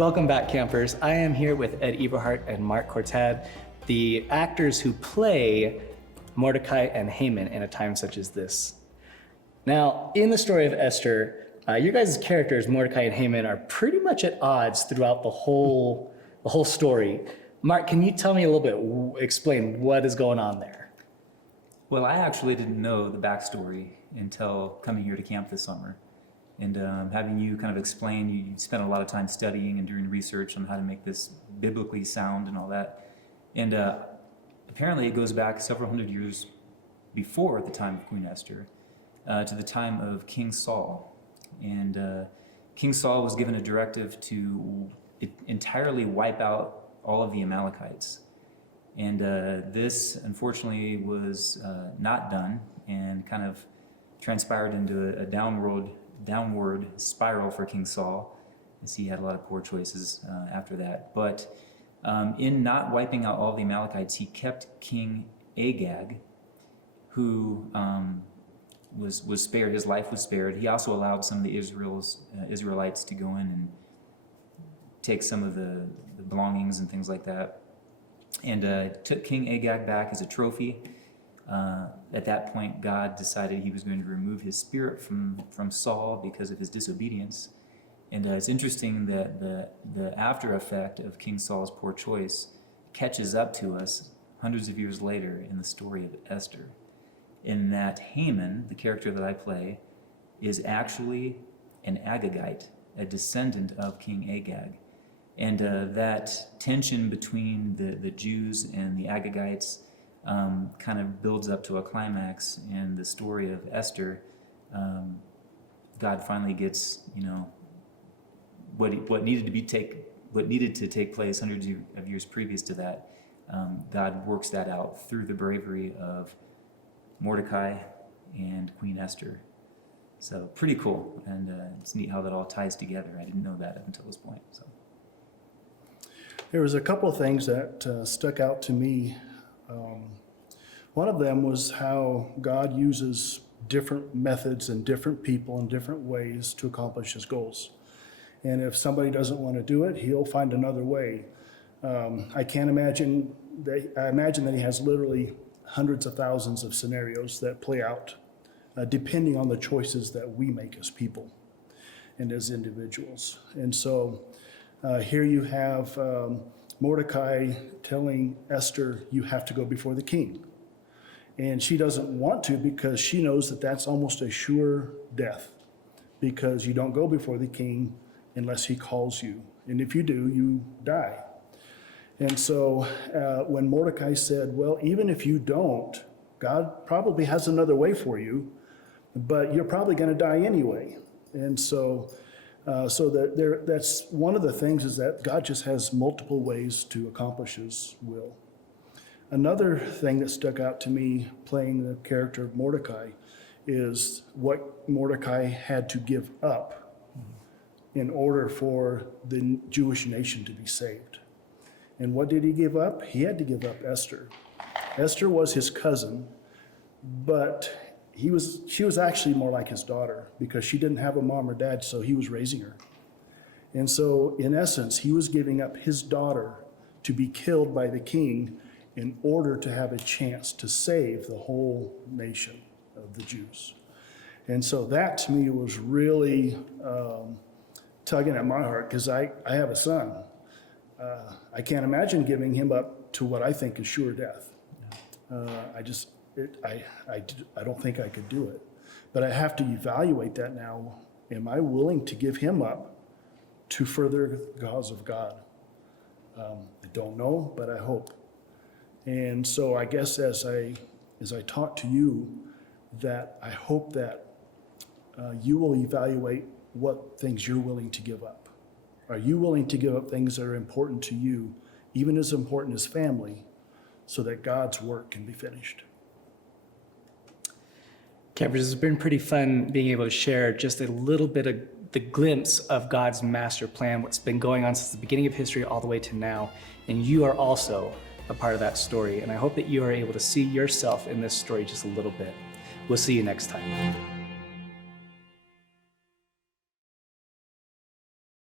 Welcome back, campers. I am here with Ed Eberhardt and Mark Cortad, the actors who play Mordecai and Haman in a time such as this. Now, in the story of Esther, your guys' characters, Mordecai and Haman, are pretty much at odds throughout the whole story. Mark, can you tell me a little bit, explain what is going on there? Well, I actually didn't know the backstory until coming here to camp this summer. And having you kind of explain, you spent a lot of time studying and doing research on how to make this biblically sound and all that. And apparently it goes back several hundred years before the time of Queen Esther to the time of King Saul. And King Saul was given a directive to entirely wipe out all of the Amalekites. And this, unfortunately, was not done and kind of transpired into a downward spiral for King Saul, as he had a lot of poor choices after that. But in not wiping out all the Amalekites, he kept King Agag, who was spared. His life was spared. He also allowed some of the Israelites to go in and take some of the belongings and things like that, and took King Agag back as a trophy. At that point, God decided he was going to remove his spirit from Saul because of his disobedience. And it's interesting that the after effect of King Saul's poor choice catches up to us hundreds of years later in the story of Esther, in that Haman, the character that I play, is actually an Agagite, a descendant of King Agag. And that tension between the Jews and the Agagites kind of builds up to a climax in the story of Esther. God finally gets, what needed to take place hundreds of years previous to that. God works that out through the bravery of Mordecai and Queen Esther. So pretty cool, and it's neat how that all ties together. I didn't know that up until this point. So there was a couple of things that stuck out to me. One of them was how God uses different methods and different people in different ways to accomplish his goals. And if somebody doesn't want to do it, he'll find another way. I imagine that he has literally hundreds of thousands of scenarios that play out depending on the choices that we make as people and as individuals. And so here you have Mordecai telling Esther, you have to go before the king. And she doesn't want to because she knows that that's almost a sure death, because you don't go before the king unless he calls you. And if you do, you die. And so when Mordecai said, well, even if you don't, God probably has another way for you, but you're probably going to die anyway. And so that's one of the things, is that God just has multiple ways to accomplish his will. Another thing that stuck out to me playing the character of Mordecai is what Mordecai had to give up in order for the Jewish nation to be saved. And what did he give up? He had to give up Esther. Esther was his cousin, but she was actually more like his daughter, because she didn't have a mom or dad, so he was raising her. And so in essence, he was giving up his daughter to be killed by the king in order to have a chance to save the whole nation of the Jews. And so that to me was really tugging at my heart, because I have a son. I can't imagine giving him up to what I think is sure death. I don't think I could do it. But I have to evaluate that now. Am I willing to give him up to further the cause of God? I don't know, but I hope. And so I guess as I talk to you, that I hope that you will evaluate what things you're willing to give up. Are you willing to give up things that are important to you, even as important as family, so that God's work can be finished? Campers, it's been pretty fun being able to share just a little bit of the glimpse of God's master plan, what's been going on since the beginning of history all the way to now. And you are also a part of that story. And I hope that you are able to see yourself in this story just a little bit. We'll see you next time.